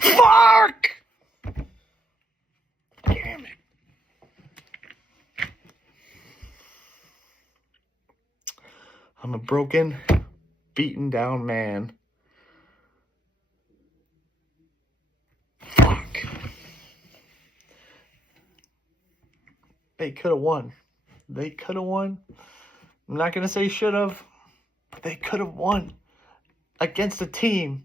Fuck! Damn it. I'm a broken, beaten down man. Fuck. They could have won. They could have won. I'm not going to say should have, but they could have won against a team.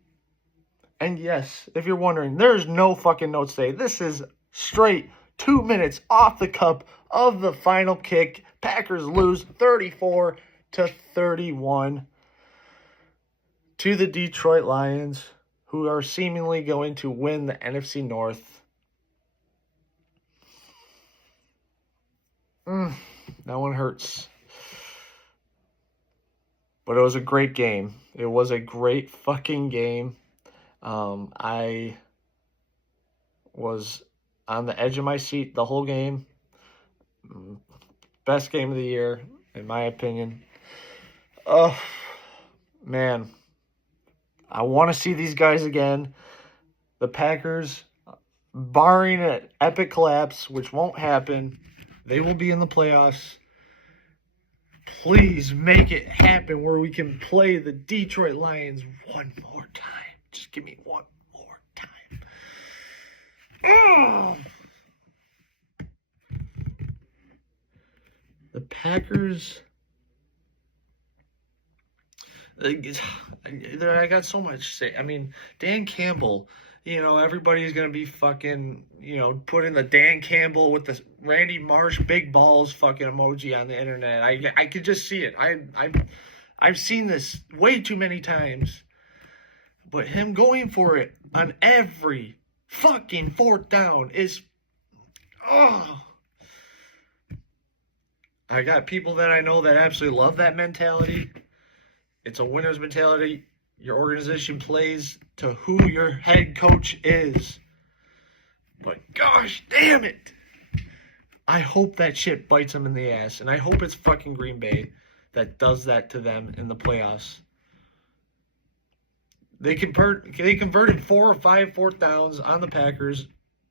And yes, if you're wondering, there's no fucking notes today. This is straight 2 minutes off the cup of the final kick. Packers lose 34-31 to the Detroit Lions, who are seemingly going to win the NFC North. That one hurts. But it was a great game. It was a great fucking game. I was on the edge of my seat the whole game. Best game of the year, in my opinion. Oh, man. I want to see these guys again. The Packers, barring an epic collapse, which won't happen, they will be in the playoffs. Please make it happen where we can play the Detroit Lions one more time. Just give me one more time. Oh! The Packers. I got so much to say. I mean, Dan Campbell, everybody's going to be fucking, putting the Dan Campbell with the Randy Marsh big balls fucking emoji on the internet. I could just see it. I've seen this way too many times. But him going for it on every fucking fourth down is, oh. I got people that I know that absolutely love that mentality. It's a winner's mentality. Your organization plays to who your head coach is. But gosh damn it. I hope that shit bites them in the ass. And I hope it's fucking Green Bay that does that to them in the playoffs. They converted 4 or 5 fourth downs on the Packers.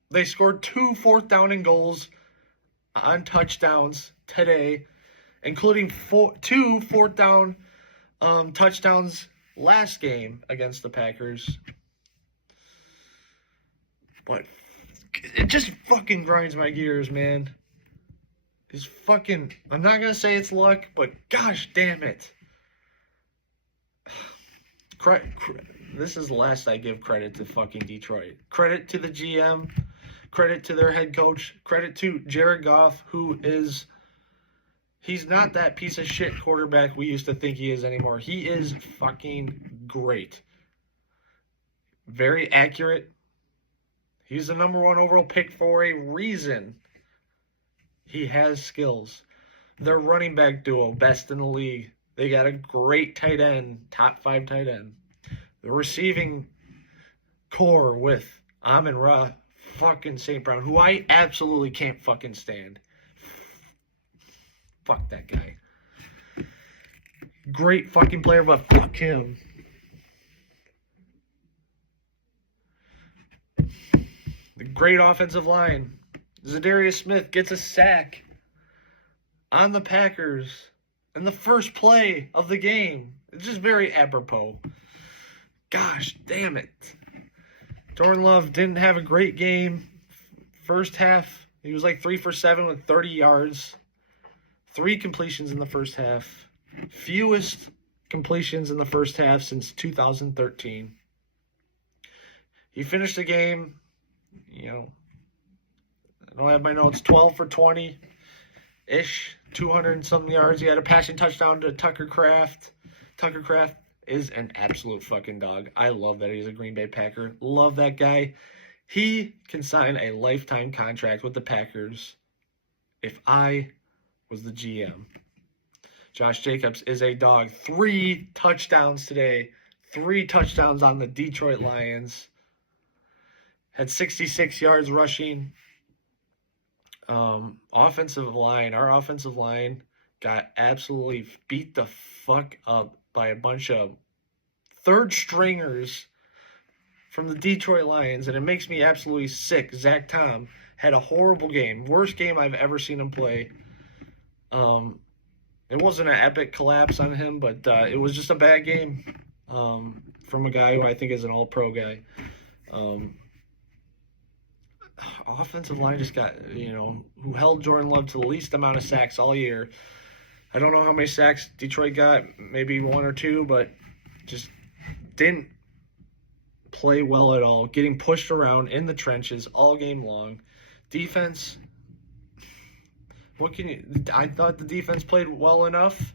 They scored 2 fourth down and goals on touchdowns today, including 2 fourth down touchdowns last game against the Packers. But it just fucking grinds my gears, man. It's fucking, I'm not going to say it's luck, but gosh damn it. This is the last I give credit to fucking Detroit. Credit to the GM. Credit to their head coach. Credit to Jared Goff, he's not that piece of shit quarterback we used to think he is anymore. He is fucking great. Very accurate. He's the number 1 overall pick for a reason. He has skills. Their running back duo, best in the league. They got a great tight end, top 5 tight end. The receiving core with Amon-Ra fucking St. Brown, who I absolutely can't fucking stand. Fuck that guy. Great fucking player, but fuck him. The great offensive line. Zadarius Smith gets a sack on the Packers in the first play of the game. It's just very apropos. Gosh damn it. Jordan Love didn't have a great game. First half, he was like 3 for 7 with 30 yards. 3 completions in the first half. Fewest completions in the first half since 2013. He finished the game, I don't have my notes, 12 for 20-ish, 200 and something yards. He had a passing touchdown to Tucker Kraft. Tucker Kraft is an absolute fucking dog. I love that he's a Green Bay Packer. Love that guy. He can sign a lifetime contract with the Packers if I was the GM. Josh Jacobs is a dog. 3 touchdowns today. 3 touchdowns on the Detroit Lions. Had 66 yards rushing. Our offensive line got absolutely beat the fuck up by a bunch of third stringers from the Detroit Lions, and it makes me absolutely sick. Zach Tom had a horrible game. Worst game I've ever seen him play. It wasn't an epic collapse on him, but it was just a bad game from a guy who I think is an all-pro guy. Offensive line just got, who held Jordan Love to the least amount of sacks all year. I don't know how many sacks Detroit got, maybe 1 or 2, but just didn't play well at all. Getting pushed around in the trenches all game long. Defense, I thought the defense played well enough.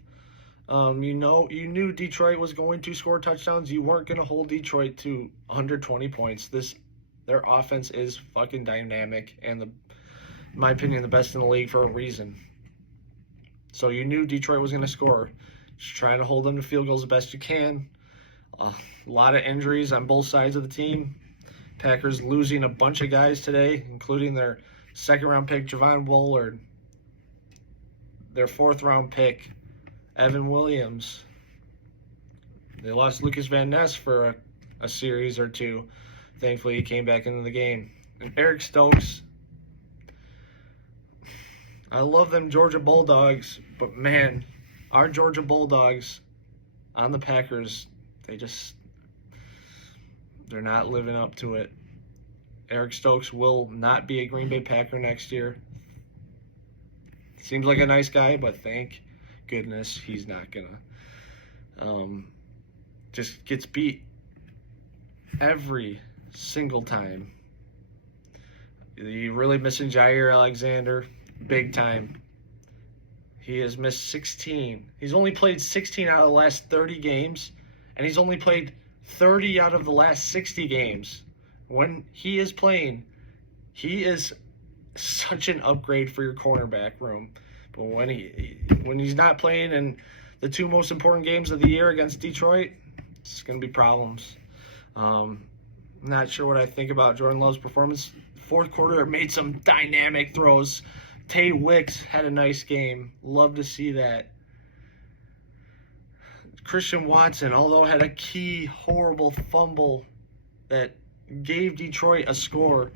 You knew Detroit was going to score touchdowns. You weren't going to hold Detroit to 120 points. Their offense is fucking dynamic and, in my opinion, the best in the league for a reason. So you knew Detroit was going to score. Just trying to hold them to field goals the best you can. A lot of injuries on both sides of the team. Packers losing a bunch of guys today, including their second-round pick, Javon Bullard, their fourth-round pick, Evan Williams. They lost Lucas Van Ness for a series or two. Thankfully, he came back into the game. And Eric Stokes, I love them Georgia Bulldogs, but man, our Georgia Bulldogs on the Packers, they're not living up to it. Eric Stokes will not be a Green Bay Packer next year. Seems like a nice guy, but thank goodness he's not gonna. Just gets beat every single time. You're really missing Jair Alexander big time. He has missed 16. He's only played 16 out of the last 30 games, and he's only played 30 out of the last 60 games. When he is playing, he is such an upgrade for your cornerback room. But when he's not playing in the 2 most important games of the year against Detroit, it's going to be problems. Not sure what I think about Jordan Love's performance. Fourth quarter, made some dynamic throws. Tay Wicks had a nice game. Love to see that. Christian Watson, although had a key horrible fumble that gave Detroit a score,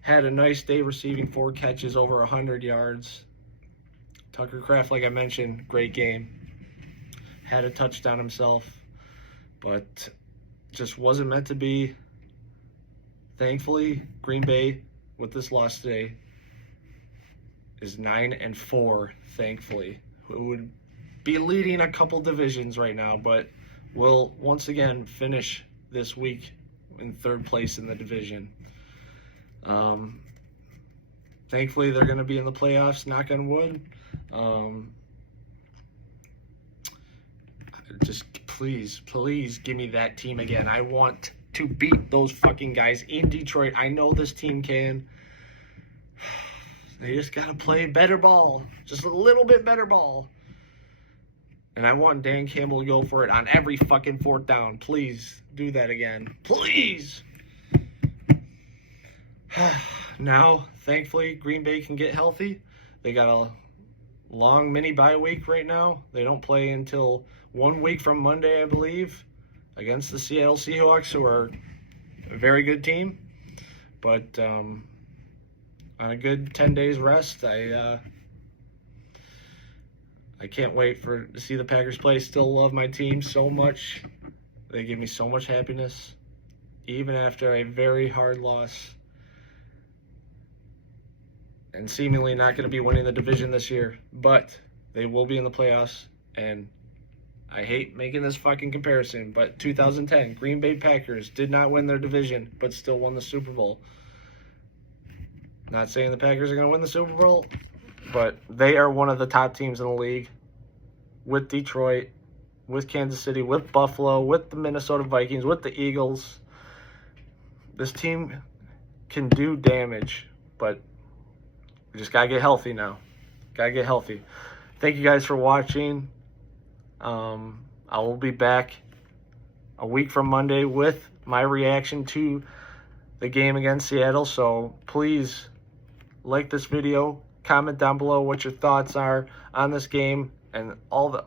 had a nice day receiving 4 catches over 100 yards. Tucker Kraft, like I mentioned, great game. Had a touchdown himself, but just wasn't meant to be. Thankfully, Green Bay, with this loss today, is 9-4, thankfully. It would be leading a couple divisions right now, but will once again finish this week in 3rd place in the division. Thankfully, they're going to be in the playoffs, knock on wood. Just please give me that team again. I want to beat those fucking guys in Detroit. I know this team can. They just got to play better ball. Just a little bit better ball. And I want Dan Campbell to go for it on every fucking 4th down. Please do that again. Please. Now, thankfully, Green Bay can get healthy. They got a long mini bye week right now. They don't play until 1 week from Monday, I believe, against the Seattle Seahawks, who are a very good team. But on a good 10 days rest, I can't wait to see the Packers play. Still love my team so much. They give me so much happiness, even after a very hard loss. And seemingly not going to be winning the division this year. But they will be in the playoffs. And I hate making this fucking comparison, but 2010, Green Bay Packers did not win their division, but still won the Super Bowl. Not saying the Packers are going to win the Super Bowl, but they are one of the top teams in the league, with Detroit, with Kansas City, with Buffalo, with the Minnesota Vikings, with the Eagles. This team can do damage, but we just got to get healthy now. Got to get healthy. Thank you guys for watching. I will be back a week from Monday with my reaction to the game against Seattle. So please like this video, comment down below what your thoughts are on this game and all the.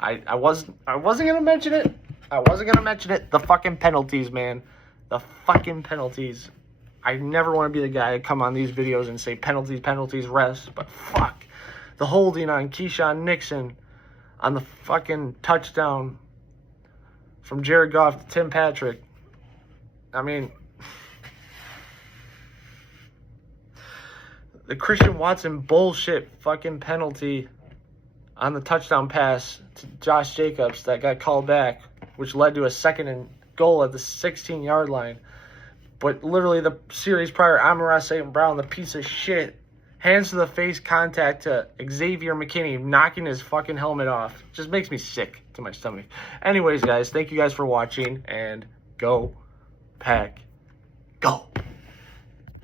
I wasn't gonna mention it. The fucking penalties, man. The fucking penalties. I never want to be the guy to come on these videos and say penalties, penalties, refs, but fuck. The holding on Keyshawn Nixon on the fucking touchdown from Jared Goff to Tim Patrick. I mean, the Christian Watson bullshit fucking penalty on the touchdown pass to Josh Jacobs that got called back, which led to a second and goal at the 16-yard line. But literally the series prior, Amon-Ra St. Brown, the piece of shit, hands to the face contact to Xavier McKinney, knocking his fucking helmet off. Just makes me sick to my stomach. Anyways, guys, thank you guys for watching, and go Pack, go.